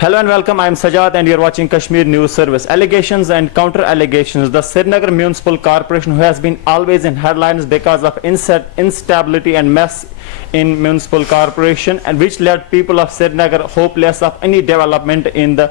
Hello and welcome. I am Sajad and you are watching Kashmir News Service. Allegations and counter allegations. The Srinagar Municipal Corporation, who has been always in headlines because of instability and mess in municipal corporation, and which led people of Srinagar hopeless of any development in the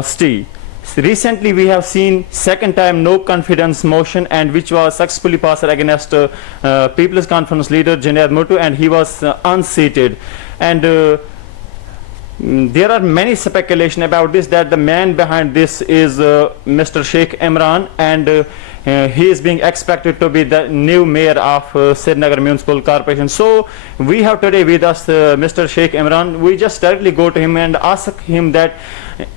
city. Recently we have seen second time no confidence motion, and which was successfully passed against People's Conference leader Junaid Bhutto, and he was unseated. And there are many speculation about this, that the man behind this is Mr. Sheikh Imran, and he is being expected to be the new mayor of Srinagar Municipal Corporation. So we have today with us Mr. Sheikh Imran. We just directly go to him and ask him that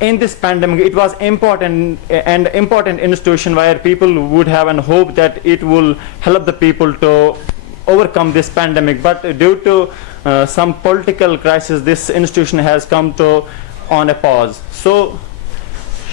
in this pandemic it was important institution where people would have an hope that it will help the people to overcome this pandemic, but due to some political crisis this institution has come to on a pause. So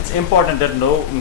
it's important that no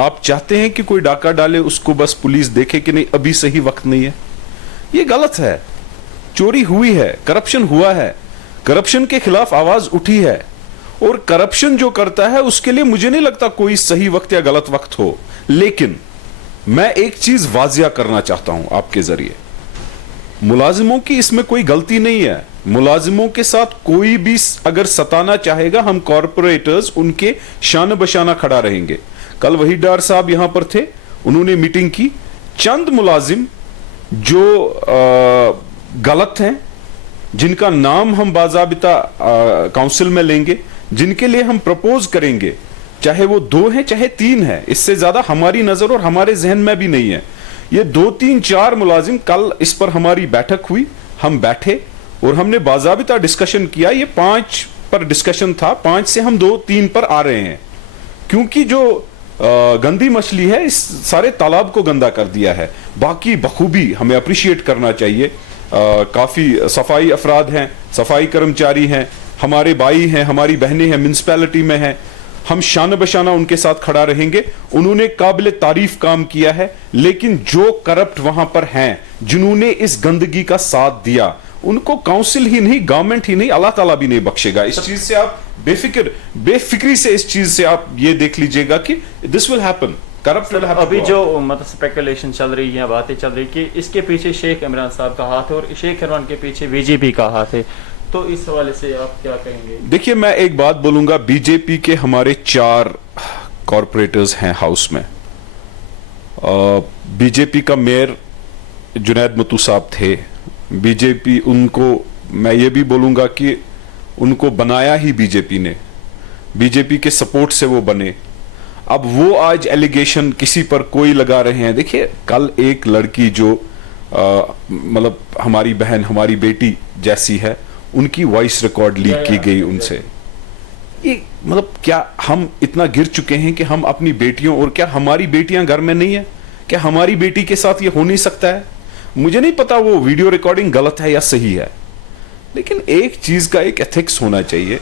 آپ چاہتے ہیں کہ کوئی ڈاکہ ڈالے, اس کو بس police دیکھے کہ نہیں ابھی صحیح وقت نہیں ہے. یہ غلط ہے. چوری ہوئی ہے, کرپشن ہوا ہے, کرپشن کے خلاف آواز اٹھی ہے, اور کرپشن جو کرتا ہے اس کے لیے مجھے نہیں لگتا کوئی صحیح وقت یا غلط وقت ہو. لیکن میں ایک چیز واضح کرنا چاہتا ہوں آپ کے ذریعے, ملازموں کی اس میں کوئی غلطی نہیں ہے. ملازموں کے ساتھ کوئی بھی اگر ستانا چاہے گا, ہم کارپوریٹرز ان کے شانہ بشانہ کھڑا رہیں گے. کل وحید ڈار صاحب یہاں پر تھے, انہوں نے میٹنگ کی. چند ملازم جو غلط ہیں, جن کا نام ہم باضابطہ کاؤنسل میں لیں گے, جن کے لیے ہم پرپوز کریں گے, چاہے وہ 2 ہیں چاہے 3 ہیں, اس سے زیادہ ہماری نظر اور ہمارے ذہن میں بھی نہیں ہے. یہ 2 3 4 ملازم, کل اس پر ہماری بیٹھک ہوئی, ہم بیٹھے اور ہم نے باضابطہ ڈسکشن کیا. یہ 5 پر ڈسکشن تھا, 5 سے ہم 2 3 پر آ رہے ہیں, کیونکہ جو گندی مچھلی ہے اس سارے تالاب کو گندا کر دیا ہے. باقی بخوبی ہمیں اپریشیٹ کرنا چاہیے. کافی صفائی افراد ہیں, صفائی کرمچاری ہیں, ہمارے بھائی ہیں, ہماری بہنیں ہیں, میونسپیلٹی میں ہیں, ہم شانہ بشانہ ان کے ساتھ کھڑا رہیں گے. انہوں نے قابل تعریف کام کیا ہے, لیکن جو کرپٹ وہاں پر ہیں, جنہوں نے اس گندگی کا ساتھ دیا, ان کو کاؤنسل ہی نہیں, گورنمنٹ ہی نہیں, اللہ تعالیٰ بھی نہیں بخشے گا. اس چیز سے آپ بے فکری سے اس چیز سے آپ یہ دیکھ لیجئے گا کہ this will happen. ابھی جو مطلب اسپیکولیشن چل رہی ہے, باتیں چل رہی کہ اس کے پیچھے شیخ عمران صاحب کا ہاتھ ہے اور شیخ عمران کے پیچھے بی جے پی کا ہاتھ ہے, تو اس حوالے سے آپ کیا کہیں گے؟ دیکھیے میں ایک بات بولوں گا, بی جے پی کے ہمارے 4 کارپوریٹرز ہیں ہاؤس میں. بی جے پی کا میئر جنید متو صاحب تھے. بی جے پی ان کو, میں یہ بھی بولوں گا کہ ان کو بنایا ہی بی جے پی نے, بی جے پی کے سپورٹ سے وہ بنے. اب وہ آج ایلیگیشن کسی پر کوئی لگا رہے ہیں. دیکھیے کل ایک لڑکی جو مطلب ہماری بہن, ہماری بیٹی جیسی ہے, ان کی وائس ریکارڈ لیک کی گئی ان سے. یہ مطلب کیا ہم اتنا گر چکے ہیں کہ ہم اپنی بیٹیوں, اور کیا ہماری بیٹیاں گھر میں نہیں ہیں, کیا ہماری بیٹی کے ساتھ یہ ہو نہیں سکتا ہے؟ مجھے نہیں پتا وہ ویڈیو ریکارڈنگ غلط ہے یا صحیح ہے, لیکن ایک چیز کا ایک ایتھکس ہونا چاہیے.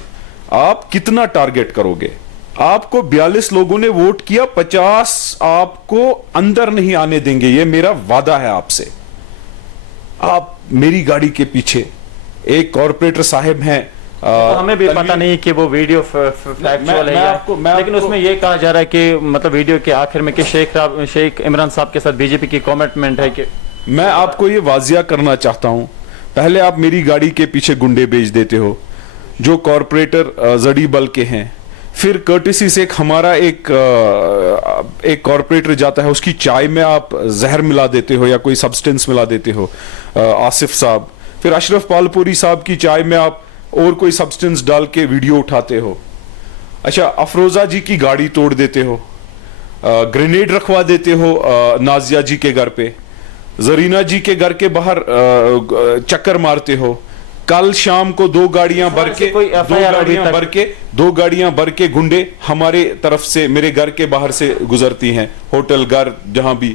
آپ کتنا ٹارگٹ کرو گے؟ آپ کو 42 لوگوں نے ووٹ کیا, 50 آپ کو اندر نہیں آنے دیں گے, یہ میرا وعدہ ہے آپ سے. آپ میری گاڑی کے پیچھے ایک کارپوریٹر صاحب ہیں, ہمیں بھی پتہ نہیں کہ وہ ویڈیو فیکچوئل ہے, لیکن اس میں یہ کہا جا رہا ہے کہ مطلب ویڈیو کے آخر میں کہ شیخ عمران صاحب کے ساتھ بی جے پی کی کمٹمنٹ ہے. کہ میں آپ کو یہ واضح کرنا چاہتا ہوں, پہلے آپ میری گاڑی کے پیچھے گنڈے بیچ دیتے ہو جو کارپوریٹر زڑی بل کے ہیں, پھر کرٹیسی سے ہمارا ایک کارپوریٹر جاتا ہے, اس کی چائے میں آپ زہر ملا دیتے ہو یا کوئی سبسٹنس ملا دیتے ہو, آصف صاحب. پھر اشرف پالپوری صاحب کی چائے میں آپ اور کوئی سبسٹنس ڈال کے ویڈیو اٹھاتے ہو. اچھا, افروزہ جی کی گاڑی توڑ دیتے ہو, گرینیڈ رکھوا دیتے ہو نازیہ جی کے گھر پہ, زرینہ جی کے گھر کے باہر چکر مارتے ہو. کل شام کو 2 گاڑیاں بھر کے گنڈے ہمارے طرف سے میرے گھر کے باہر سے گزرتی ہیں, ہوٹل, گھر, جہاں بھی.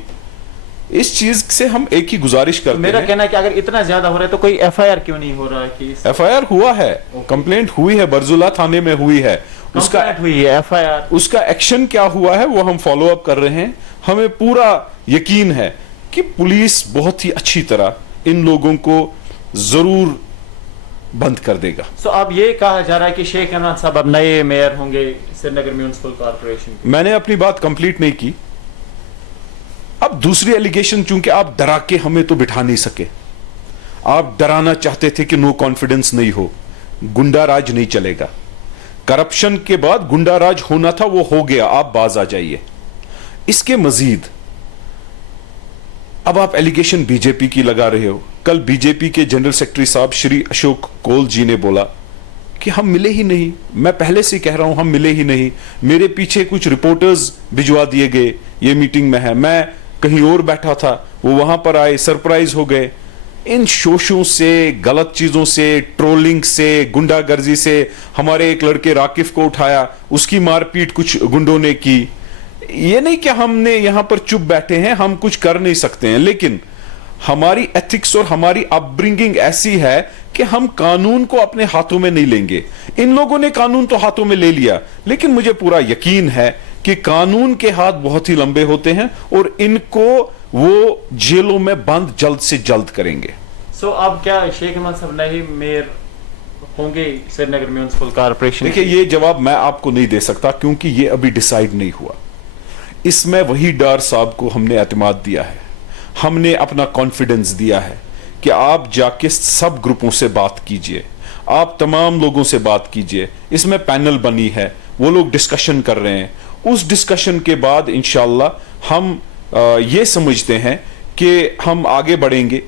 اس چیز سے ہم ایک ہی گزارش کرتے ہیں, میرا کہنا ہے کہ اگر اتنا زیادہ ہو رہا ہے تو کوئی ایف آئی آر کیوں نہیں ہو رہا ہے؟ ایف آئی آر ہوا ہے, کمپلینٹ ہوئی ہے, برزولہ تھانے میں ہوئی ہے, اس کا ایکشن کیا ہوا ہے وہ ہم فالو اپ کر رہے ہیں. ہمیں پورا یقین ہے کہ پولیس بہت ہی اچھی طرح ان لوگوں کو ضرور بند کر دے گا. سو اب یہ کہا جا رہا ہے کہ شیخ عمران صاحب اب نئے میئر ہوں گے سری نگر میونسپل کارپوریشن. میں نے اپنی بات کمپلیٹ نہیں کی. اب دوسری ایلیگیشن, چونکہ آپ ڈرا کے ہمیں تو بٹھا نہیں سکے, آپ ڈرانا چاہتے تھے کہ نو کانفیڈنس نہیں ہو, گنڈا راج نہیں چلے گا. کرپشن کے بعد گنڈا راج ہونا تھا, وہ ہو گیا, آپ باز آ جائیے. اس کے مزید اب آپ ایلیگیشن بی جے پی کی لگا رہے ہو. کل بی جے پی کے جنرل سیکرٹری صاحب شری اشوک کول جی نے بولا کہ ہم ملے ہی نہیں. میں پہلے سے کہہ رہا ہوں ہم ملے ہی نہیں. میرے پیچھے کچھ رپورٹرز بھجوا دیے گئے, یہ میٹنگ میں ہے, میں کہیں اور بیٹھا تھا, وہ وہاں پر آئے, سرپرائز ہو گئے. ان شوشوں سے, غلط چیزوں سے, ٹرولنگ سے, گنڈا گرزی سے, ہمارے ایک لڑکے راکف کو اٹھایا, اس کی مار پیٹ کچھ گنڈوں نے کی. یہ نہیں کہ ہم نے یہاں پر چپ بیٹھے ہیں, ہم کچھ کر نہیں سکتے ہیں, لیکن ہماری ایتھکس اور ہماری اپ برنگنگ ایسی ہے کہ ہم قانون کو اپنے ہاتھوں میں نہیں لیں گے. ان لوگوں نے قانون تو ہاتھوں میں لے لیا, لیکن مجھے پورا یقین ہے کہ قانون کے ہاتھ بہت ہی لمبے ہوتے ہیں اور ان کو وہ جیلوں میں بند جلد سے جلد کریں گے. سو اب کیا شیخ عمران صاحب نئے میئر ہوں گے سری نگر میونسپل کارپوریشن؟ دیکھیے یہ جواب میں آپ کو نہیں دے سکتا کیونکہ یہ ابھی ڈیسائیڈ نہیں ہوا. اس میں وہی ڈار صاحب کو ہم نے اعتماد دیا ہے, ہم نے اپنا کانفیڈنس دیا ہے کہ آپ جا کے سب گروپوں سے بات کیجئے, آپ تمام لوگوں سے بات کیجئے. اس میں پینل بنی ہے, وہ لوگ ڈسکشن کر رہے ہیں. اس ڈسکشن کے بعد انشاءاللہ ہم یہ سمجھتے ہیں کہ ہم آگے بڑھیں گے.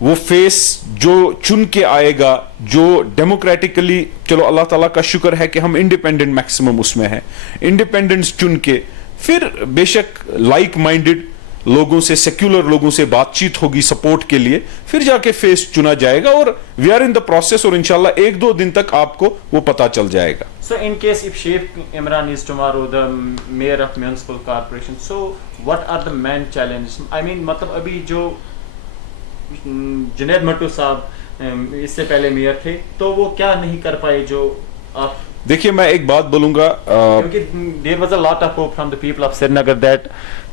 وہ فیس جو چن کے آئے گا, جو ڈیموکریٹکلی, چلو اللہ تعالیٰ کا شکر ہے کہ ہم انڈیپینڈنٹ میکسیمم اس میں ہیں, انڈیپینڈنٹس چن کے پھر بے شک لائک مائنڈڈ لوگوں سے, سیکولر لوگوں سے بات چیت ہوگی سپورٹ کے لیے, پھر جا کے فیس چنا جائے گا. اور we are in the process, اور انشاءاللہ 1-2 دن تک آپ کو وہ پتا چل جائے گا. So in case if Sheikh Imran is tomorrow the mayor of municipal corporation, so what are the main challenges? I mean مطلب ابھی جو جنید مٹو صاحب اس سے پہلے میئر تھے تو وہ کیا نہیں کر پائے جو آپ؟ دیکھیے میں ایک بات بولوں گا, کیونکہ there was a lot of hope from the people of Srinagar that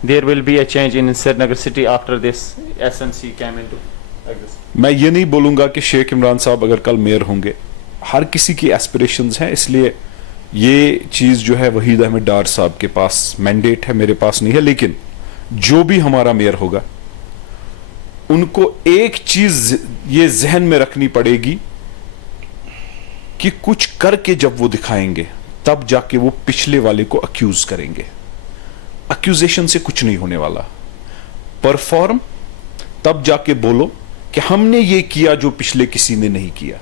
there will be a change in Srinagar city after this SMC came into existence. میں یہ نہیں بولوں گا کہ شیخ عمران صاحب اگر کل میئر ہوں گے, ہر کسی کی ایسپریشنز ہیں, اس لیے یہ چیز جو ہے وحید احمد ڈار صاحب کے پاس مینڈیٹ ہے, میرے پاس نہیں ہے. لیکن جو بھی ہمارا میئر ہوگا ان کو ایک چیز یہ ذہن میں رکھنی پڑے گی کہ کچھ کر کے جب وہ دکھائیں گے تب جا کے وہ پچھلے والے کو اکیوز کریں گے. اکیوزیشن سے کچھ نہیں ہونے والا. پرفارم تب جا کے بولو کہ ہم نے یہ کیا جو پچھلے کسی نے نہیں کیا.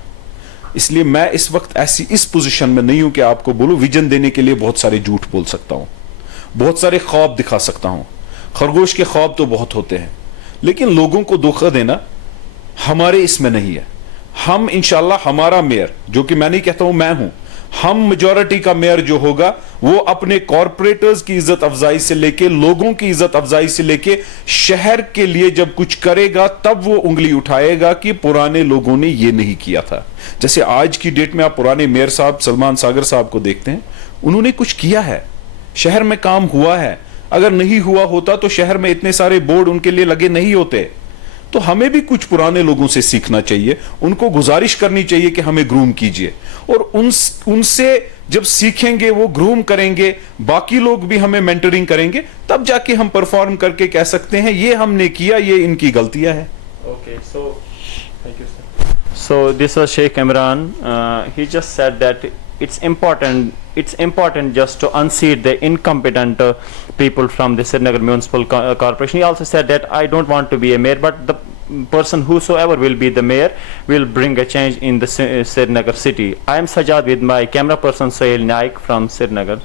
اس لیے میں اس وقت ایسی اس پوزیشن میں نہیں ہوں کہ آپ کو بولوں. ویژن دینے کے لیے بہت سارے جھوٹ بول سکتا ہوں, بہت سارے خواب دکھا سکتا ہوں. خرگوش کے خواب تو بہت ہوتے ہیں, لیکن لوگوں کو دھوکہ دینا ہمارے اس میں نہیں ہے. ہم انشاءاللہ ہمارا میئر, جو کہ میں نہیں کہتا ہوں میں ہوں, ہم میجورٹی کا میئر جو ہوگا وہ اپنے کارپوریٹرز کی عزت افزائی سے لے کے, لوگوں کی عزت افزائی سے لے کے, شہر کے لیے جب کچھ کرے گا تب وہ انگلی اٹھائے گا کہ پرانے لوگوں نے یہ نہیں کیا تھا. جیسے آج کی ڈیٹ میں آپ پرانے میئر صاحب سلمان ساگر صاحب کو دیکھتے ہیں, انہوں نے کچھ کیا ہے, شہر میں کام ہوا ہے. اگر نہیں ہوا ہوتا تو شہر میں اتنے سارے بورڈ ان کے لیے لگے نہیں ہوتے. تو ہمیں بھی کچھ پرانے لوگوں سے سیکھنا چاہیے, ان کو گزارش کرنی چاہیے کہ ہمیں گروم کیجئے, اور ان سے جب سیکھیں گے, وہ گروم کریں گے, باقی لوگ بھی ہمیں مینٹرنگ کریں گے, تب جا کے ہم پرفارم کر کے کہہ سکتے ہیں یہ ہم نے کیا, یہ ان کی غلطیاں ہیں. Okay, so thank you sir. So this was Sheikh Imran. He just said that it's important just to unseat the incompetent people from the Srinagar Municipal Corporation. He also said that I don't want to be a mayor, but the person whosoever will be the mayor will bring a change in the Srinagar city. I am Sajad with my camera person Sohail Naik from Srinagar.